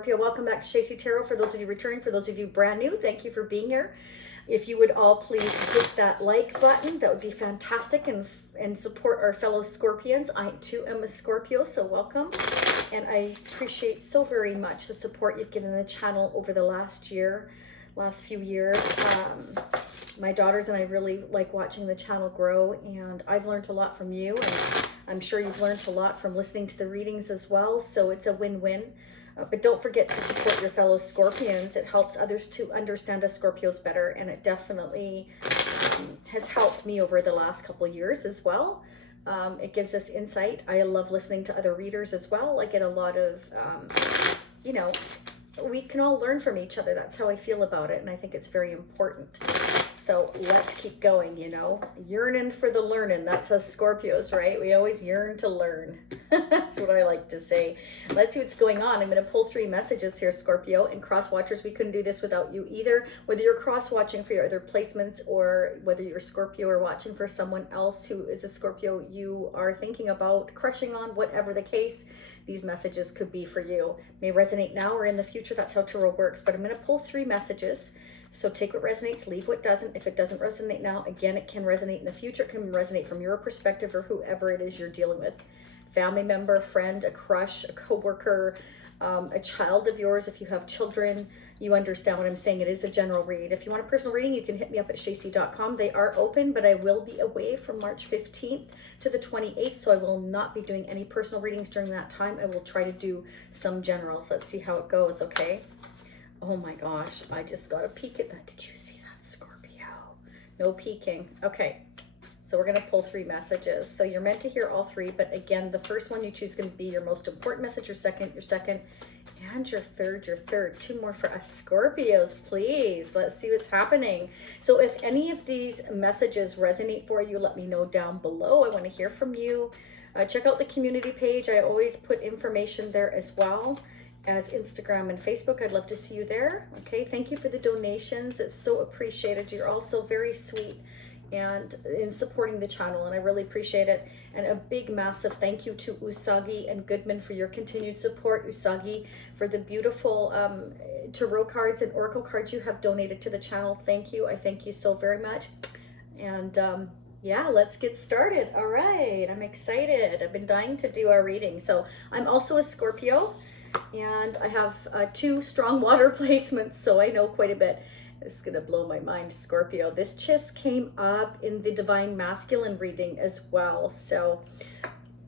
Scorpio. Welcome back to Stacey Tarot. For those of you returning, for those of you brand new, thank you for being here. If you would all please hit that like button, that would be fantastic, and support our fellow Scorpions. I too am a Scorpio, so welcome. And I appreciate so very much the support you've given the channel over the last few years. My daughters and I really like watching the channel grow, and I've learned a lot from you, and I'm sure you've learned a lot from listening to the readings as well, so it's a win-win. But don't forget to support your fellow Scorpions. It helps others to understand us Scorpios better, and it definitely has helped me over the last couple of years as well. It gives us insight. I love listening to other readers as well. I get a lot of, you know, we can all learn from each other. That's how I feel about it, and I think it's very important. So let's keep going, you know, yearning for the learning. That's us Scorpios, right? We always yearn to learn. That's what I like to say. Let's see what's going on. I'm going to pull 3 messages here, Scorpio. And Crosswatchers, we couldn't do this without you either. Whether you're cross-watching for your other placements, or whether you're Scorpio or watching for someone else who is a Scorpio you are thinking about crushing on, whatever the case, these messages could be for you. May resonate now or in the future. That's how tarot works. But I'm going to pull 3 messages. So take what resonates, leave what doesn't. If it doesn't resonate now, again, it can resonate in the future. It can resonate from your perspective or whoever it is you're dealing with. Family member, friend, a crush, a coworker, a child of yours. If you have children, you understand what I'm saying. It is a general read. If you want a personal reading, you can hit me up at shacey.com. They are open, but I will be away from March 15th to the 28th, so I will not be doing any personal readings during that time. I will try to do some generals. Let's see how it goes, okay? Oh my gosh, I just got a peek at that. Did you see that, Scorpio? No peeking. Okay, so we're going to pull 3 messages. So you're meant to hear all 3, but again, the first one you choose is going to be your most important message, your second, and your third. 2 more for us Scorpios, please. Let's see what's happening. So if any of these messages resonate for you, let me know down below. I want to hear from you. Check out the community page. I always put information there as well as Instagram and Facebook. I'd love to see you there. Okay, thank you for the donations. It's so appreciated. You're all so very sweet and in supporting the channel, and I really appreciate it. And a big massive thank you to Usagi and Goodman for your continued support. Usagi, for the beautiful tarot cards and oracle cards you have donated to the channel. Thank you. I thank you so very much. And yeah, let's get started. All right, I'm excited. I've been dying to do our reading. So I'm also a Scorpio, and I have 2 strong water placements, so I know quite a bit. It's gonna blow my mind, Scorpio. This just came up in the Divine Masculine reading as well. So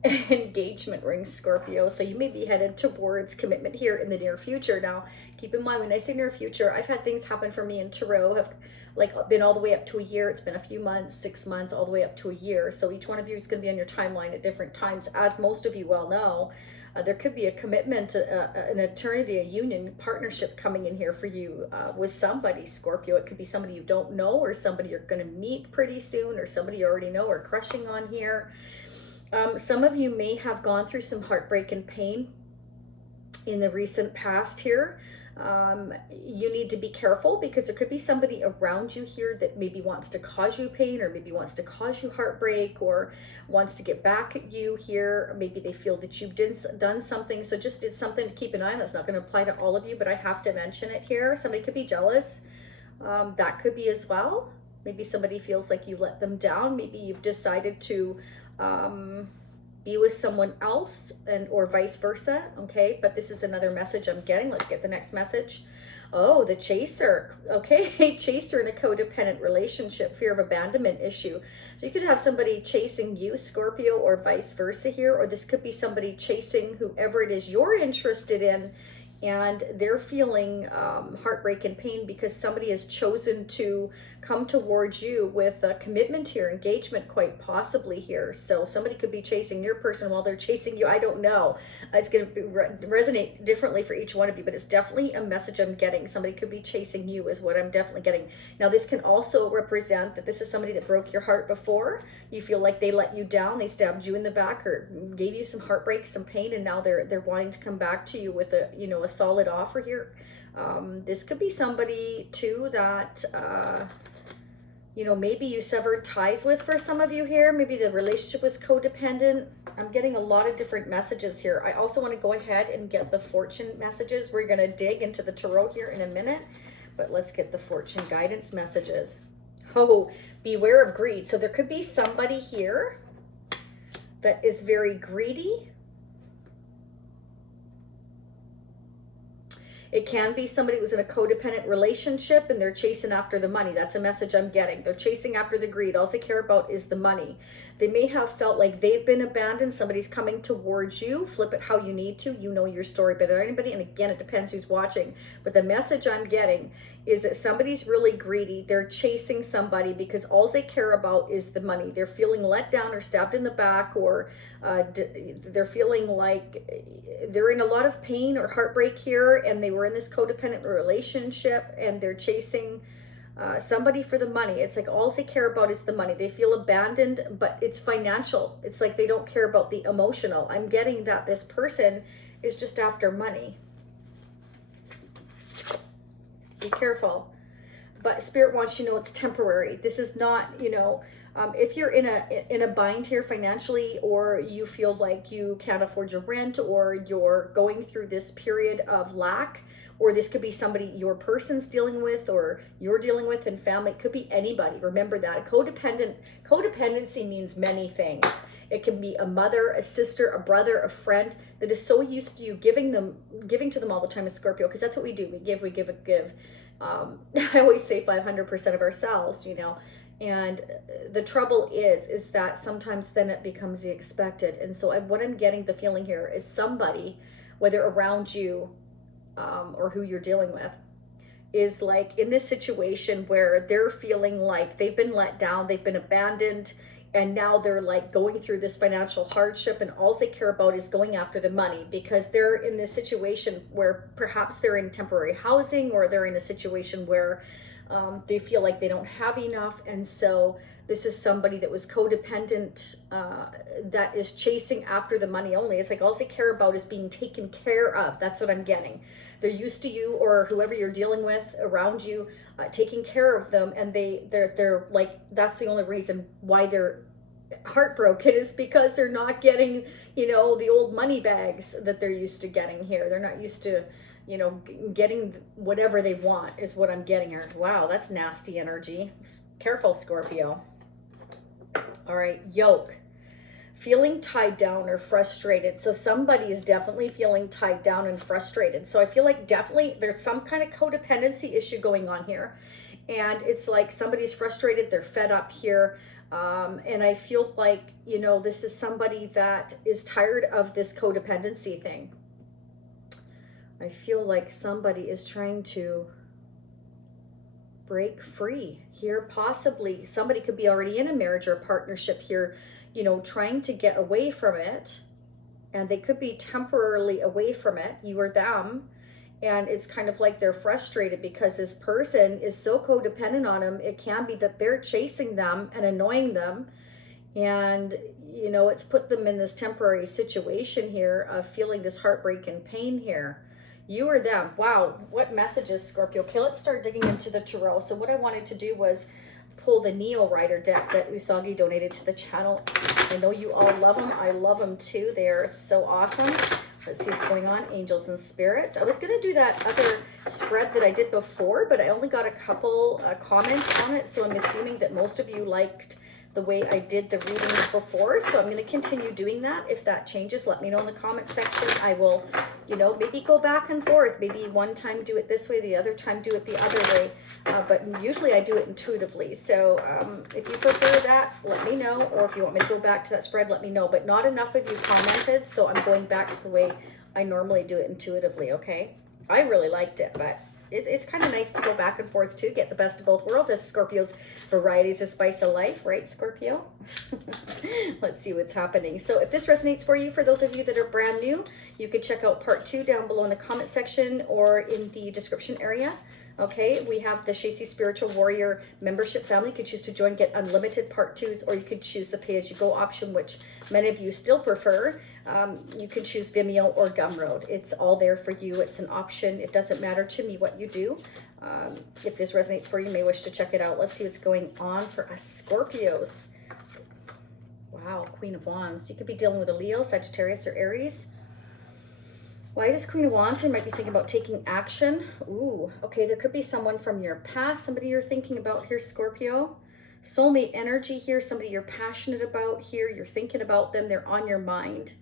engagement ring, Scorpio. So you may be headed towards commitment here in the near future. Now, keep in mind, when I say near future, I've had things happen for me in tarot, have like been all the way up to a year. It's been a few months, 6 months, all the way up to a year. So each one of you is going to be on your timeline at different times. As most of you well know, there could be a commitment, an eternity, a union, partnership coming in here for you with somebody, Scorpio. It could be somebody you don't know, or somebody you're going to meet pretty soon, or somebody you already know or crushing on here. Some of you may have gone through some heartbreak and pain in the recent past here. You need to be careful, because there could be somebody around you here that maybe wants to cause you pain, or maybe wants to cause you heartbreak, or wants to get back at you here. Maybe they feel that you've done something. So just it's something to keep an eye on. That's not going to apply to all of you, but I have to mention it here. Somebody could be jealous. That could be as well. Maybe somebody feels like you let them down. Maybe you've decided to be with someone else, and or vice versa. Okay, but this is another message I'm getting. Let's get the next message. Oh, the chaser. Okay, chaser in a codependent relationship, fear of abandonment issue. So you could have somebody chasing you, Scorpio, or vice versa here, or this could be somebody chasing whoever it is you're interested in, and they're feeling heartbreak and pain because somebody has chosen to come towards you with a commitment here, engagement quite possibly here. So somebody could be chasing your person while they're chasing you. I don't know. It's going to resonate differently for each one of you, but it's definitely a message I'm getting. Somebody could be chasing you is what I'm definitely getting. Now, this can also represent that this is somebody that broke your heart before. You feel like they let you down. They stabbed you in the back or gave you some heartbreak, some pain, and now they're wanting to come back to you with a, you know, a solid offer here. This could be somebody too that you know, maybe you severed ties with for some of you here. Maybe the relationship was codependent. I'm getting a lot of different messages here. I also want to go ahead and get the fortune messages. We're going to dig into the tarot here in a minute, but let's get the fortune guidance messages. Oh, beware of greed. So there could be somebody here that is very greedy. It can be somebody who's in a codependent relationship and they're chasing after the money. That's a message I'm getting. They're chasing after the greed. All they care about is the money. They may have felt like they've been abandoned. Somebody's coming towards you. Flip it how you need to. You know your story better than anybody. And again, it depends who's watching. But the message I'm getting is that somebody's really greedy. They're chasing somebody because all they care about is the money. They're feeling let down or stabbed in the back, or they're feeling like they're in a lot of pain or heartbreak here, and they were in this codependent relationship and they're chasing somebody for the money. It's like all they care about is the money. They feel abandoned, but it's financial. It's like they don't care about the emotional. I'm getting that this person is just after money. Be careful. But Spirit wants you to know it's temporary. This is not, you know, if you're in a bind here financially, or you feel like you can't afford your rent, or you're going through this period of lack, or this could be somebody your person's dealing with or you're dealing with in family. It could be anybody. Remember that. Codependency means many things. It can be a mother, a sister, a brother, a friend that is so used to you giving to them all the time, as Scorpio, because that's what we do. We give. I always say 500% of ourselves, you know, and the trouble is that sometimes then it becomes the expected. And so what I'm getting the feeling here is somebody, whether around you or who you're dealing with, is like in this situation where they're feeling like they've been let down, they've been abandoned, and now they're like going through this financial hardship, and all they care about is going after the money, because they're in this situation where perhaps they're in temporary housing, or they're in a situation where they feel like they don't have enough. And so this is somebody that was codependent, that is chasing after the money only. It's like all they care about is being taken care of. That's what I'm getting. They're used to you or whoever you're dealing with around you taking care of them, and they're like, that's the only reason why they're heartbroken, is because they're not getting, you know, the old money bags that they're used to getting here. They're not used to, you know, getting whatever they want, is what I'm getting here. Wow, that's nasty energy. Careful, Scorpio. All right, yoke. Feeling tied down or frustrated. So somebody is definitely feeling tied down and frustrated. So I feel like definitely there's some kind of codependency issue going on here. And it's like somebody's frustrated, they're fed up here. And I feel like, you know, this is somebody that is tired of this codependency thing. I feel like somebody is trying to break free here. Possibly somebody could be already in a marriage or a partnership here, you know, trying to get away from it. And they could be temporarily away from it, you or them. And it's kind of like they're frustrated because this person is so codependent on them. It can be that they're chasing them and annoying them. And, you know, it's put them in this temporary situation here of feeling this heartbreak and pain here. You or them. Wow, what messages, Scorpio? Okay, let's start digging into the tarot. So what I wanted to do was pull the Neo Rider deck that Usagi donated to the channel. I know you all love them. I love them too. They're so awesome. Let's see what's going on. Angels and spirits. I was going to do that other spread that I did before, but I only got a couple comments on it. So I'm assuming that most of you liked the way I did the readings before. So I'm going to continue doing that. If that changes, let me know in the comment section. I will, you know, maybe go back and forth. Maybe one time do it this way, the other time do it the other way. But usually I do it intuitively. So if you prefer that, let me know. Or if you want me to go back to that spread, let me know. But not enough of you commented, so I'm going back to the way I normally do it intuitively, okay? I really liked it, but it's kind of nice to go back and forth too, get the best of both worlds, as Scorpio's variety is a spice of life, right, Scorpio? Let's see what's happening. So if this resonates for you, for those of you that are brand new, you could check out part 2 down below in the comment section or in the description area. Okay, we have the Shacey Spiritual Warrior membership family. You could choose to join, get unlimited part 2s, or you could choose the pay-as-you-go option, which many of you still prefer. You can choose Vimeo or Gumroad. It's all there for you. It's an option. It doesn't matter to me what you do. If this resonates for you, you may wish to check it out. Let's see what's going on for us Scorpios. Wow, Queen of Wands. You could be dealing with a Leo, Sagittarius, or Aries. Why is this Queen of Wands here? You might be thinking about taking action. Ooh, okay, there could be someone from your past, somebody you're thinking about here, Scorpio. Soulmate energy here, somebody you're passionate about here. You're thinking about them. They're on your mind.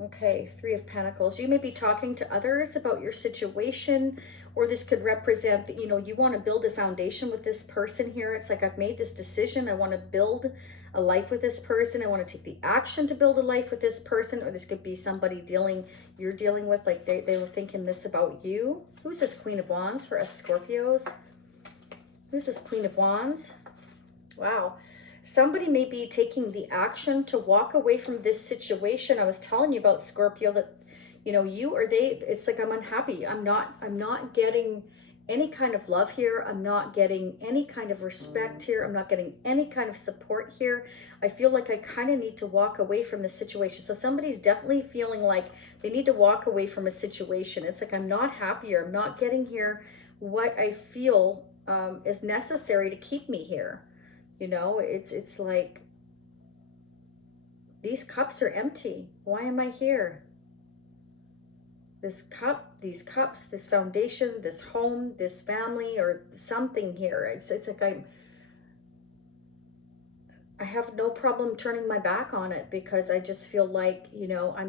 Okay, Three of Pentacles. You may be talking to others about your situation, or this could represent that, you know, you want to build a foundation with this person here. It's like, I've made this decision. I want to build a life with this person. I want to take the action to build a life with this person. Or this could be somebody you're dealing with, like they were thinking this about you. Who's this Queen of Wands for us Scorpios? Who's this Queen of Wands? Wow. Somebody may be taking the action to walk away from this situation. I was telling you about Scorpio that, you know, you or they, it's like, I'm unhappy. I'm not getting any kind of love here. I'm not getting any kind of respect here. I'm not getting any kind of support here. I feel like I kind of need to walk away from this situation. So somebody's definitely feeling like they need to walk away from a situation. It's like, I'm not happy here. I'm not getting here what I feel is necessary to keep me here. You know, it's like, these cups are empty. Why am I here? This cup, these cups, this foundation, this home, this family, or something here. It's like I have no problem turning my back on it, because I just feel like, you know, I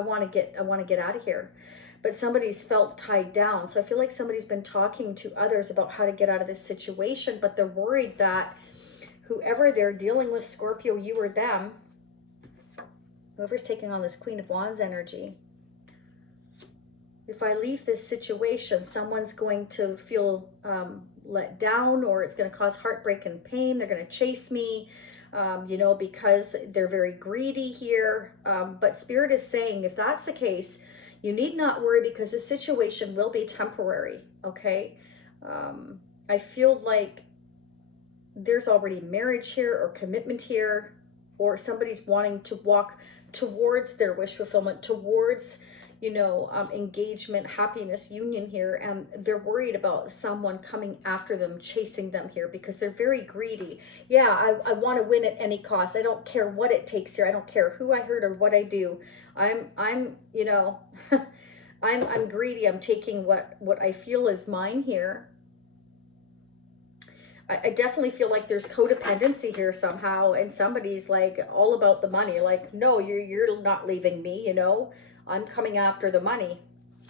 want to get out of here. But somebody's felt tied down. So I feel like somebody's been talking to others about how to get out of this situation, but they're worried that whoever they're dealing with, Scorpio, you or them, whoever's taking on this Queen of Wands energy, if I leave this situation, someone's going to feel let down, or it's going to cause heartbreak and pain. They're going to chase me, you know, because they're very greedy here. But Spirit is saying, if that's the case, you need not worry, because the situation will be temporary, okay? I feel like there's already marriage here, or commitment here, or somebody's wanting to walk towards their wish fulfillment, towards, you know, engagement, happiness, union here, and they're worried about someone coming after them, chasing them here, because they're very greedy. Yeah, I want to win at any cost. I don't care what it takes here. I don't care who I hurt or what I do. I'm you know, I'm greedy. I'm taking what I feel is mine here. I definitely feel like there's codependency here somehow, and somebody's like all about the money. Like, no, you're not leaving me, you know. I'm coming after the money.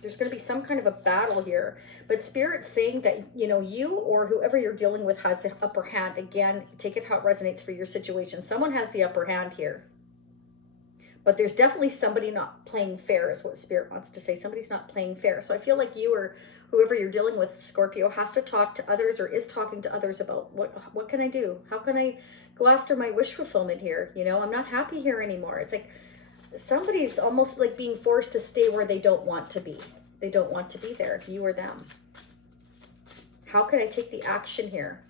There's going to be some kind of a battle here. But Spirit's saying that, you know, you or whoever you're dealing with has the upper hand. Again, take it how it resonates for your situation. Someone has the upper hand here. But there's definitely somebody not playing fair, is what Spirit wants to say. Somebody's not playing fair. So I feel like you or whoever you're dealing with, Scorpio, has to talk to others, or is talking to others about what can I do? How can I go after my wish fulfillment here? You know, I'm not happy here anymore. It's like somebody's almost like being forced to stay where they don't want to be. They don't want to be there, you or them. How can I take the action here?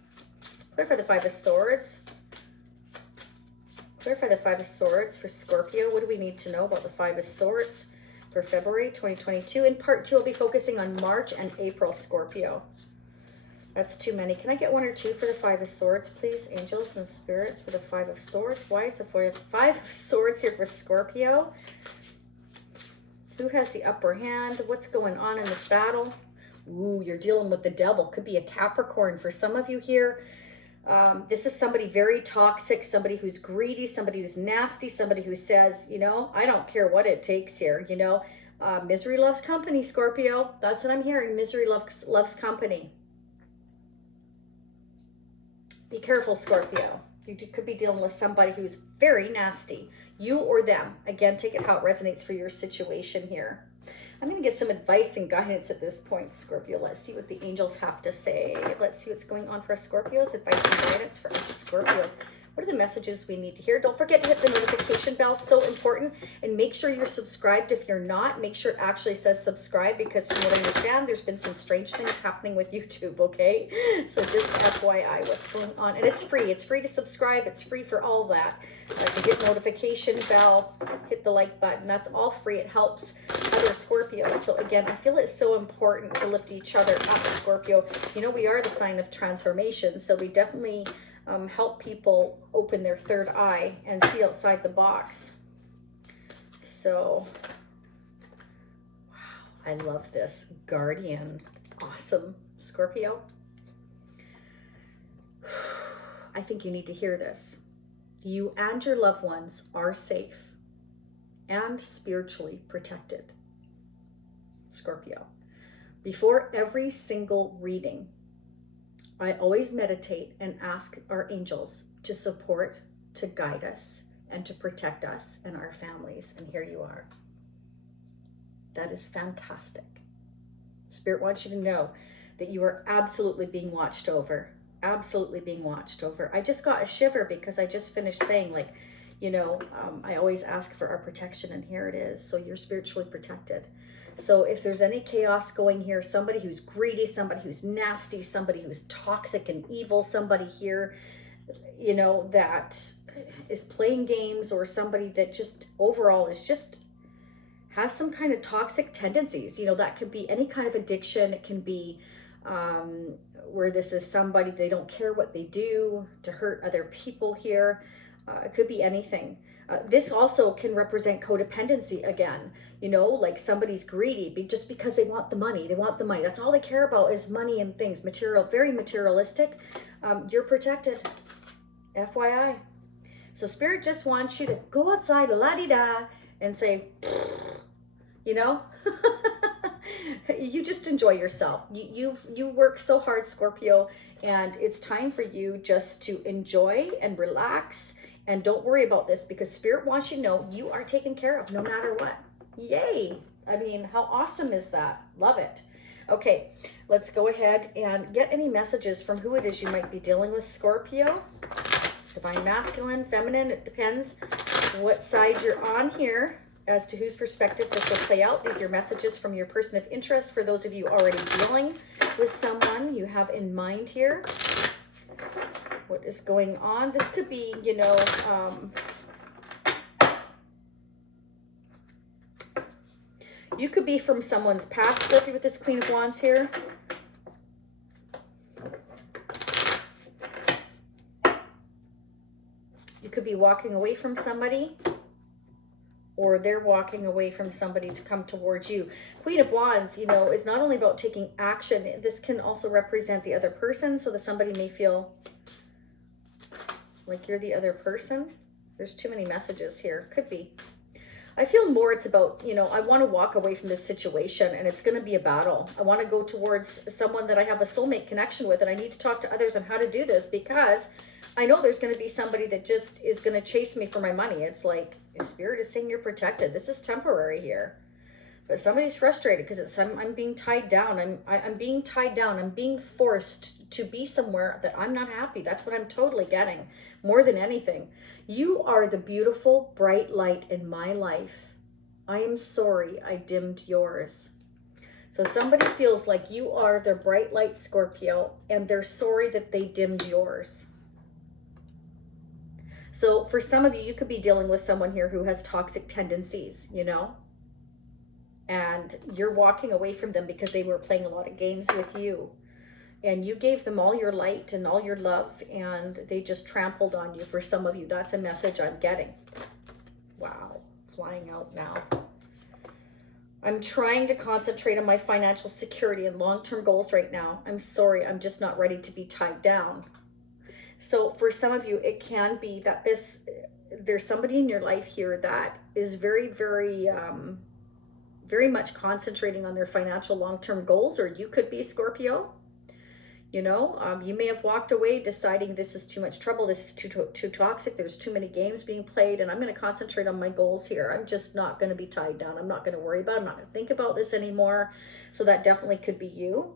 Clarify the Five of Swords. Clarify the Five of Swords for Scorpio. What do we need to know about the Five of Swords for February 2022? In part 2, I'll be focusing on March and April, Scorpio. That's too many. Can I get 1 or 2 for the Five of Swords, please? Angels and spirits for the Five of Swords. Why is the Five of Swords here for Scorpio? Who has the upper hand? What's going on in this battle? Ooh, you're dealing with the devil. Could be a Capricorn for some of you here. This is somebody very toxic, somebody who's greedy, somebody who's nasty, somebody who says, you know, I don't care what it takes here, you know. Misery loves company, Scorpio. That's what I'm hearing. Misery loves company. Be careful, Scorpio. You could be dealing with somebody who's very nasty. You or them. Again, take it how it resonates for your situation here. I'm going to get some advice and guidance at this point, Scorpio. Let's see what the angels have to say. Let's see what's going on for us Scorpios. Advice and guidance for us Scorpios. What are the messages we need to hear? Don't forget to hit the notification bell, so important. And make sure you're subscribed. If you're not, make sure it actually says subscribe, because from what I understand, there's been some strange things happening with YouTube, okay? So just FYI what's going on. And it's free. It's free to subscribe. It's free for all that. To hit notification bell, hit the like button. That's all free. It helps other Scorpios. So again, I feel it's so important to lift each other up, Scorpio. You know, we are the sign of transformation, so we definitely help people open their third eye and see outside the box. So, wow, I love this. Guardian. Awesome, Scorpio. I think you need to hear this. You and your loved ones are safe and spiritually protected, Scorpio. Before every single reading, I always meditate and ask our angels to support, to guide us, and to protect us and our families. And here you are. That is fantastic. Spirit wants you to know that you are absolutely being watched over. Absolutely being watched over. I just got a shiver because I just finished saying, like, you know, I always ask for our protection, and here it is. So you're spiritually protected. So if there's any chaos going here, somebody who's greedy, somebody who's nasty, somebody who's toxic and evil, somebody here, you know, that is playing games, or somebody that just overall is just has some kind of toxic tendencies, you know, that could be any kind of addiction. It can be where this is somebody, they don't care what they do to hurt other people here. It could be anything. This also can represent codependency again. You know, like somebody's greedy just because they want the money. They want the money. That's all they care about is money and things. Material, very materialistic. You're protected. FYI. So Spirit just wants you to go outside, la-di-da, and say, you know, you just enjoy yourself. You work so hard, Scorpio, and it's time for you just to enjoy and relax. And don't worry about this, because Spirit wants you to know you are taken care of no matter what. Yay. I mean, how awesome is that? Love it. Okay, let's go ahead and get any messages from who it is you might be dealing with, Scorpio. Divine masculine, feminine, it depends what side you're on here as to whose perspective this will play out. These are messages from your person of interest. For those of you already dealing with someone you have in mind here. What is going on? This could be, you know, you could be from someone's past, Scorpio, with this Queen of Wands here. You could be walking away from somebody, or they're walking away from somebody to come towards you. Queen of Wands, you know, is not only about taking action. This can also represent the other person, so that somebody may feel like you're the other person. There's too many messages here. Could be. I feel more it's about, you know, I want to walk away from this situation, and it's going to be a battle. I want to go towards someone that I have a soulmate connection with, and I need to talk to others on how to do this, because I know there's going to be somebody that just is going to chase me for my money. It's like, Spirit is saying you're protected. This is temporary here. But somebody's frustrated because I'm being tied down. I'm being tied down. I'm being forced to be somewhere that I'm not happy. That's what I'm totally getting more than anything. You are the beautiful, bright light in my life. I am sorry I dimmed yours. So somebody feels like you are their bright light, Scorpio, and they're sorry that they dimmed yours. So for some of you, you could be dealing with someone here who has toxic tendencies, you know, and you're walking away from them because they were playing a lot of games with you, and you gave them all your light and all your love, and they just trampled on you. For some of you, that's a message I'm getting. Wow, flying out now. I'm trying to concentrate on my financial security and long-term goals right now. I'm sorry, I'm just not ready to be tied down. So for some of you, it can be that there's somebody in your life here that is very, very, very much concentrating on their financial long-term goals, or you could be Scorpio. You know, you may have walked away deciding this is too much trouble, this is too toxic, there's too many games being played, and I'm going to concentrate on my goals here. I'm just not going to be tied down. I'm not going to worry about it. I'm not going to think about this anymore. So that definitely could be you.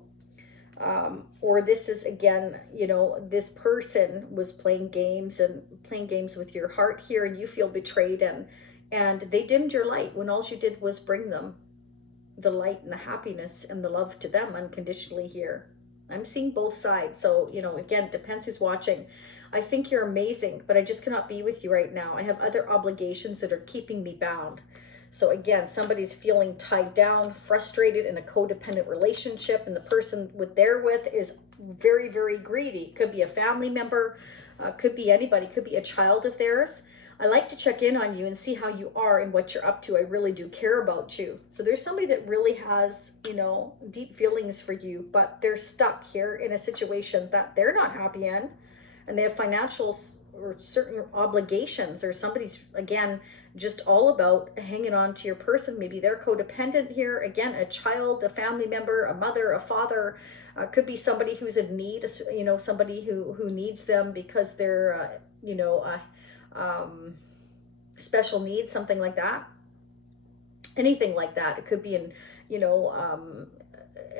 Or this is, again, you know, this person was playing games with your heart here, and you feel betrayed, and they dimmed your light when all you did was bring them the light and the happiness and the love to them unconditionally here. I'm seeing both sides. So, you know, again, it depends who's watching. I think you're amazing, but I just cannot be with you right now. I have other obligations that are keeping me bound. So again, somebody's feeling tied down, frustrated in a codependent relationship, and the person they're with is very, very greedy. Could be a family member, could be anybody, could be a child of theirs. I like to check in on you and see how you are and what you're up to. I really do care about you. So there's somebody that really has, you know, deep feelings for you, but they're stuck here in a situation that they're not happy in, and they have financial or certain obligations, or somebody's, again, just all about hanging on to your person. Maybe they're codependent here. Again, a child, a family member, a mother, a father, could be somebody who's in need, you know, somebody who needs them because they're, you know, special needs, something like that. Anything like that. It could be in, you know,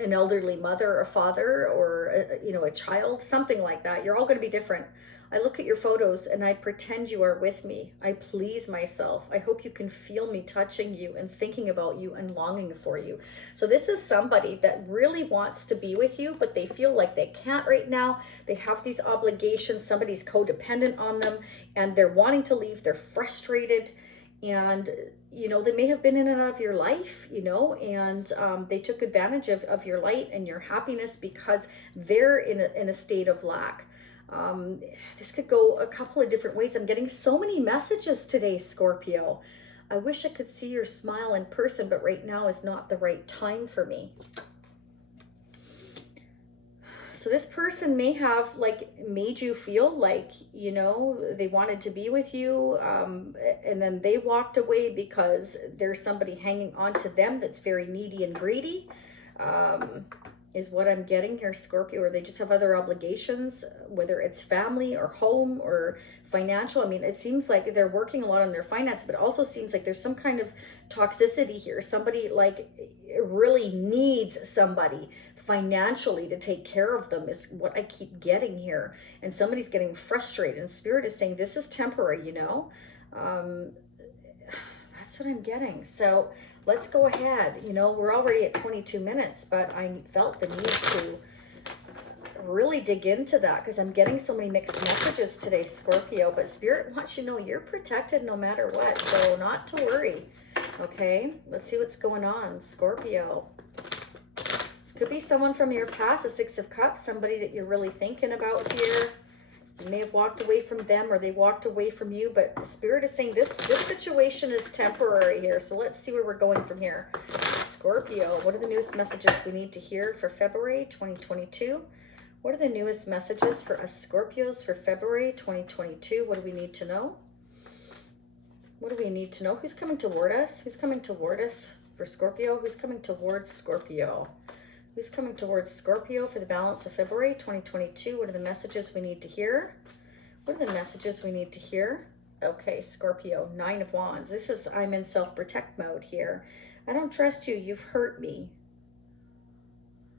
an elderly mother or father, or you know, a child, something like that. You're all going to be different. I look at your photos and I pretend you are with me. I please myself. I hope you can feel me touching you and thinking about you and longing for you. So this is somebody that really wants to be with you, but they feel like they can't right now. They have these obligations. Somebody's codependent on them, and they're wanting to leave. They're frustrated. And, you know, they may have been in and out of your life, you know, and they took advantage of your light and your happiness because they're in a state of lack. This could go a couple of different ways. I'm getting so many messages today, Scorpio. I wish I could see your smile in person, but right now is not the right time for me. So this person may have like made you feel like, you know, they wanted to be with you, and then they walked away because there's somebody hanging on to them that's very needy and greedy, is what I'm getting here, Scorpio. Or they just have other obligations, whether it's family or home or financial. I mean, it seems like they're working a lot on their finance, but it also seems like there's some kind of toxicity here. Somebody like really needs somebody financially to take care of them, is what I keep getting here. And somebody's getting frustrated, and Spirit is saying this is temporary, you know. That's what I'm getting. So let's go ahead. You know, we're already at 22 minutes, but I felt the need to really dig into that because I'm getting so many mixed messages today, Scorpio. But Spirit wants you to know you're protected no matter what, so not to worry. Okay, let's see what's going on, Scorpio. Could be someone from your past, a Six of Cups, somebody that you're really thinking about here. You may have walked away from them, or they walked away from you, but Spirit is saying this situation is temporary here. So let's see where we're going from here. Scorpio, what are the newest messages we need to hear for February 2022? What are the newest messages for us Scorpios for February 2022? What do we need to know? What do we need to know? Who's coming toward us? Who's coming toward us for Scorpio? Who's coming towards Scorpio? Who's coming towards Scorpio for the balance of February 2022? What are the messages we need to hear? What are the messages we need to hear? Okay, Scorpio, 9 of Wands. This is, I'm in self-protect mode here. I don't trust you. You've hurt me.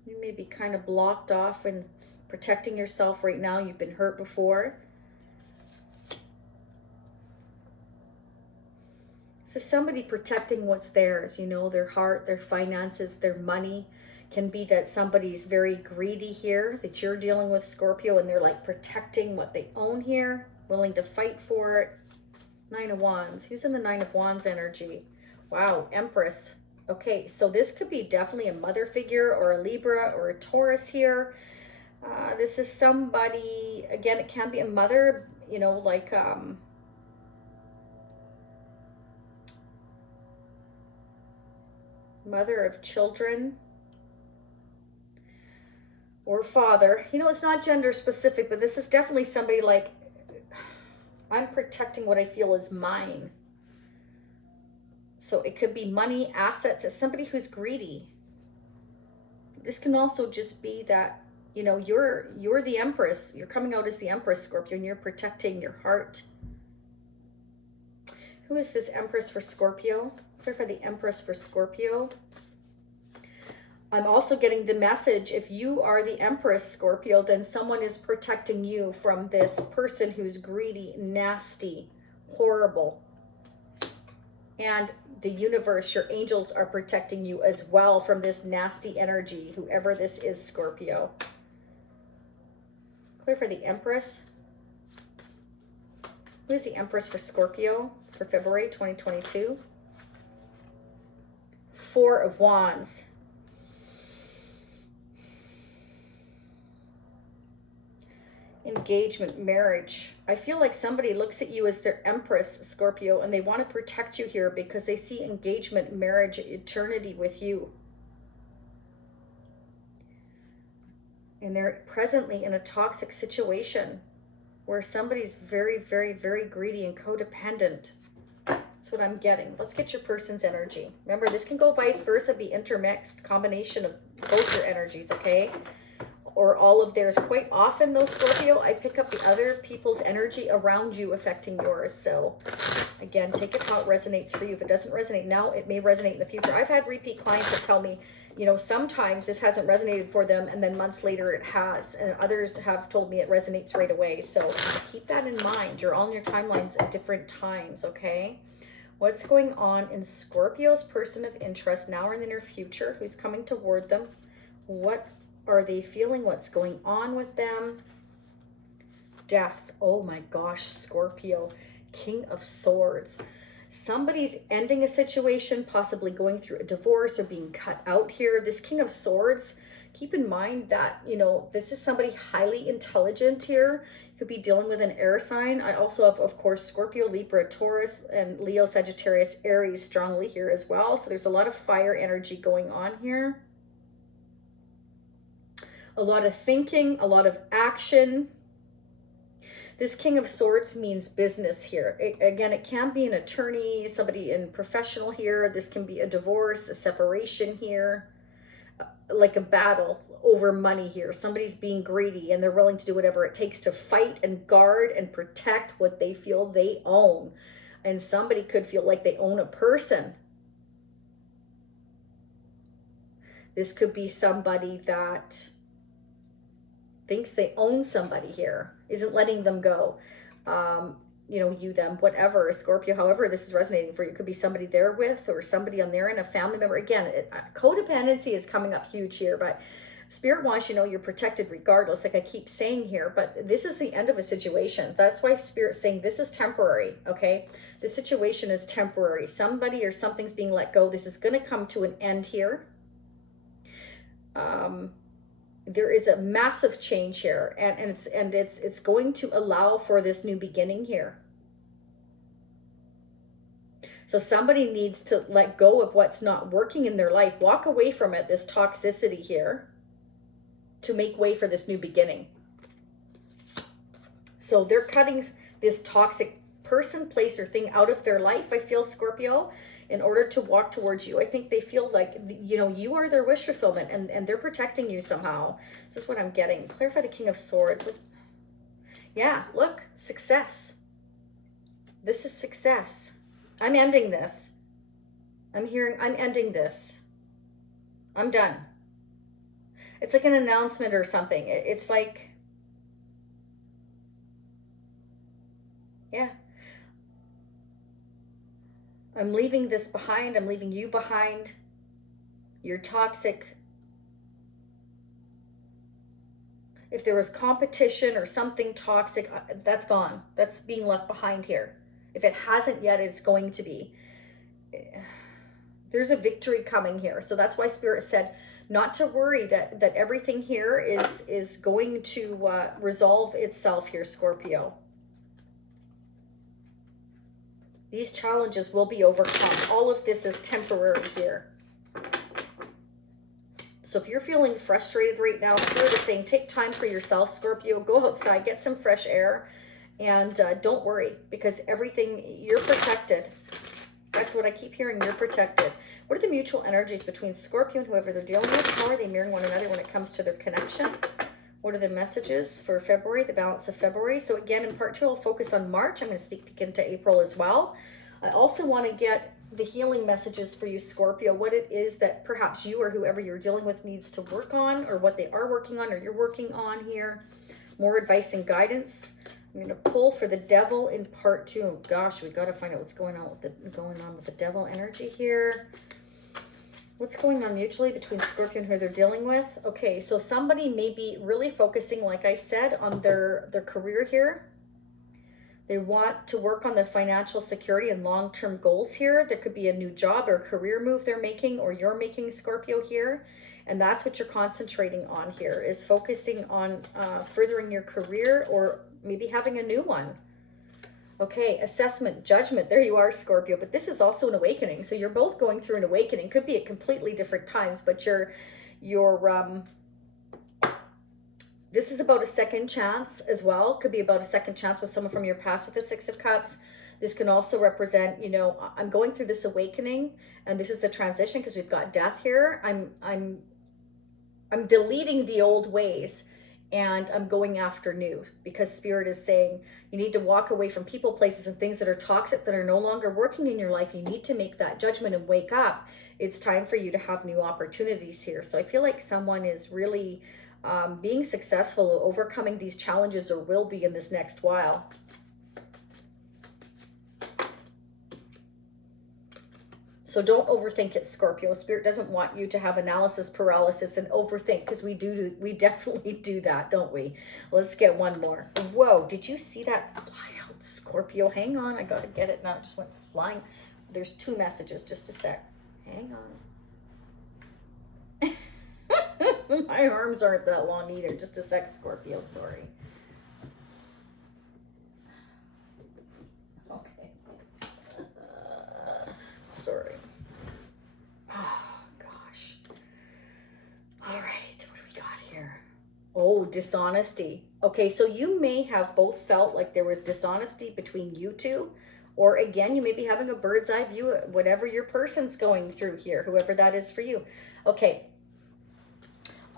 You may be kind of blocked off and protecting yourself right now. You've been hurt before. This is somebody protecting what's theirs, you know, their heart, their finances, their money. Can be that somebody's very greedy here that you're dealing with, Scorpio, and they're like protecting what they own here, willing to fight for it. 9 of Wands. Who's in the 9 of Wands energy? Wow, Empress. Okay, so this could be definitely a mother figure or a Libra or a Taurus here. This is somebody, again, it can be a mother, you know, like mother of children. Or father. You know, it's not gender specific, but this is definitely somebody like, I'm protecting what I feel is mine. So it could be money, assets. It's somebody who's greedy. This can also just be that, you know, you're the Empress. You're coming out as the Empress, Scorpio, and you're protecting your heart. Who is this Empress for Scorpio? Pray for the Empress for Scorpio. I'm also getting the message, if you are the Empress, Scorpio, then someone is protecting you from this person who's greedy, nasty, horrible. And the universe, your angels are protecting you as well from this nasty energy, whoever this is, Scorpio. Clear for the Empress. Who is the Empress for Scorpio for February 2022? Four of Wands. Engagement, marriage. I feel like somebody looks at you as their Empress, Scorpio, and they want to protect you here because they see engagement, marriage, eternity with you. And they're presently in a toxic situation where somebody's very, very, very greedy and codependent. That's what I'm getting. Let's get your person's energy. Remember, this can go vice versa, be intermixed, combination of both your energies, okay? Or all of theirs. Quite often, though, Scorpio, I pick up the other people's energy around you affecting yours. So, again, take it how it resonates for you. If it doesn't resonate now, it may resonate in the future. I've had repeat clients that tell me, you know, sometimes this hasn't resonated for them, and then months later it has. And others have told me it resonates right away. So, keep that in mind. You're on your timelines at different times, okay? What's going on in Scorpio's person of interest now or in the near future? Who's coming toward them? What are they feeling? What's going on with them? Death. Oh my gosh, Scorpio. King of Swords. Somebody's ending a situation, possibly going through a divorce or being cut out here. This King of Swords, keep in mind that, you know, this is somebody highly intelligent here. You could be dealing with an air sign. I also have, of course, Scorpio, Libra, Taurus, and Leo, Sagittarius, Aries strongly here as well. So there's a lot of fire energy going on here. A lot of thinking, a lot of action. This King of Swords means business here. Again, it can be an attorney, somebody in professional here. This can be a divorce, a separation here, like a battle over money here. Somebody's being greedy and they're willing to do whatever it takes to fight and guard and protect what they feel they own. And somebody could feel like they own a person. This could be somebody that thinks they own somebody here, isn't letting them go. You know, you, them, whatever, Scorpio, however this is resonating for you. Could be somebody they're with or somebody on their end, a family member. Again, codependency is coming up huge here, but Spirit wants you to know you're protected regardless, like I keep saying here, but this is the end of a situation. That's why Spirit's saying this is temporary, okay? The situation is temporary. Somebody or something's being let go. This is going to come to an end here. There is a massive change here, and it's going to allow for this new beginning here. So somebody needs to let go of what's not working in their life, walk away from it, this toxicity here, to make way for this new beginning. So they're cutting this toxic person, place, or thing out of their life, I feel, Scorpio, in order to walk towards you. I think they feel like, you know, you are their wish fulfillment, and they're protecting you somehow. This is what I'm getting. Clarify the King of Swords. Yeah, look, success. This is success. I'm ending this. I'm ending this. I'm done. It's like an announcement or something. It's like, yeah. I'm leaving this behind. I'm leaving you behind. You're toxic. If there was competition or something toxic, that's gone. That's being left behind here. If it hasn't yet, it's going to be. There's a victory coming here. So that's why Spirit said not to worry, that everything here is going to resolve itself here, Scorpio. These challenges will be overcome. All of this is temporary here. So if you're feeling frustrated right now, Spirit is saying take time for yourself, Scorpio. Go outside, get some fresh air, and don't worry, because everything, you're protected. That's what I keep hearing, you're protected. What are the mutual energies between Scorpio and whoever they're dealing with? How are they mirroring one another when it comes to their connection? What are the messages for February, the balance of February? So again, in part 2, I'll focus on March. I'm going to sneak peek into April as well. I also want to get the healing messages for you, Scorpio, what it is that perhaps you or whoever you're dealing with needs to work on, or what they are working on or you're working on here. More advice and guidance. I'm going to pull for the devil in part 2. Oh, gosh, we got to find out what's going on with the devil energy here. What's going on mutually between Scorpio and who they're dealing with? Okay, so somebody may be really focusing, like I said, on their career here. They want to work on their financial security and long-term goals here. There could be a new job or career move they're making, or you're making, Scorpio, here. And that's what you're concentrating on here, is focusing on furthering your career, or maybe having a new one. Okay, assessment, judgment. There you are, Scorpio. But this is also an awakening. So you're both going through an awakening. Could be at completely different times, but this is about a second chance as well. Could be about a second chance with someone from your past with the Six of Cups. This can also represent, you know, I'm going through this awakening, and this is a transition because we've got death here. I'm deleting the old ways, and I'm going after new, because Spirit is saying you need to walk away from people, places, and things that are toxic, that are no longer working in your life. You need to make that judgment and wake up. It's time for you to have new opportunities here. So I feel like someone is really being successful, overcoming these challenges, or will be in this next while. So don't overthink it, Scorpio. Spirit doesn't want you to have analysis paralysis and overthink, because we definitely do that, don't we? Let's get one more. Whoa, did you see that fly out, Scorpio? Hang on, I gotta get it now. It just went flying. There's 2 messages, just a sec. Hang on. My arms aren't that long either. Just a sec, Scorpio, sorry. Okay. Sorry. Oh, gosh. All right, what do we got here? Oh, dishonesty. Okay, so you may have both felt like there was dishonesty between you two, or again, you may be having a bird's eye view of whatever your person's going through here, whoever that is for you. Okay.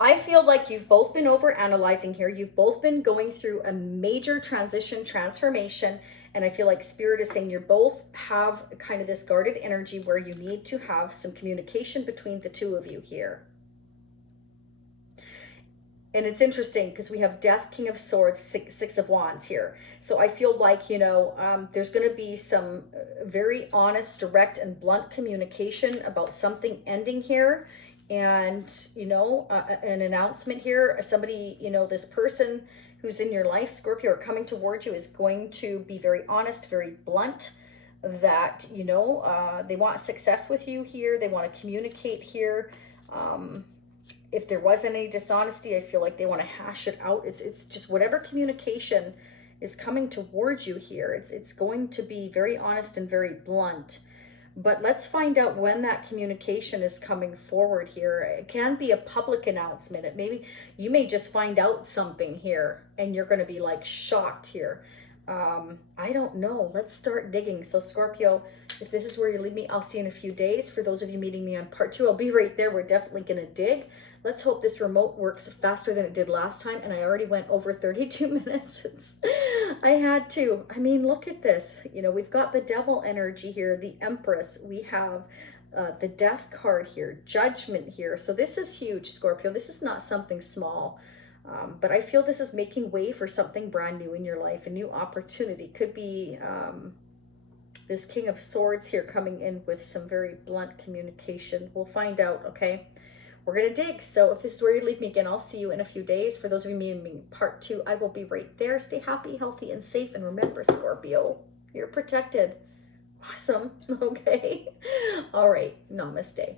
I feel like you've both been over-analyzing here. You've both been going through a major transition, transformation, and I feel like Spirit is saying you both have kind of this guarded energy where you need to have some communication between the two of you here. And it's interesting because we have Death, King of Swords, Six of Wands here. So I feel like, you know, there's going to be some very honest, direct, and blunt communication about something ending here. And, you know, an announcement here, somebody, you know, this person who's in your life, Scorpio, or coming towards you, is going to be very honest, very blunt, that, you know, they want success with you here. They want to communicate here. If there was any dishonesty, I feel like they want to hash it out. It's just whatever communication is coming towards you here. It's going to be very honest and very blunt. But let's find out when that communication is coming forward here. It can be a public announcement. You may just find out something here and you're going to be like shocked here. I don't know. Let's start digging. So Scorpio, if this is where you leave me, I'll see you in a few days. For those of you meeting me on part 2, I'll be right there. We're definitely going to dig. Let's hope this remote works faster than it did last time. And I already went over 32 minutes. I had to. I mean, look at this. You know, we've got the devil energy here, the Empress. We have the Death card here, Judgment here. So this is huge, Scorpio. This is not something small. But I feel this is making way for something brand new in your life. A new opportunity. Could be this King of Swords here coming in with some very blunt communication. We'll find out, okay? We're going to dig. So if this is where you leave me again, I'll see you in a few days. For those of you meeting part 2, I will be right there. Stay happy, healthy, and safe. And remember, Scorpio, you're protected. Awesome. Okay. All right. Namaste.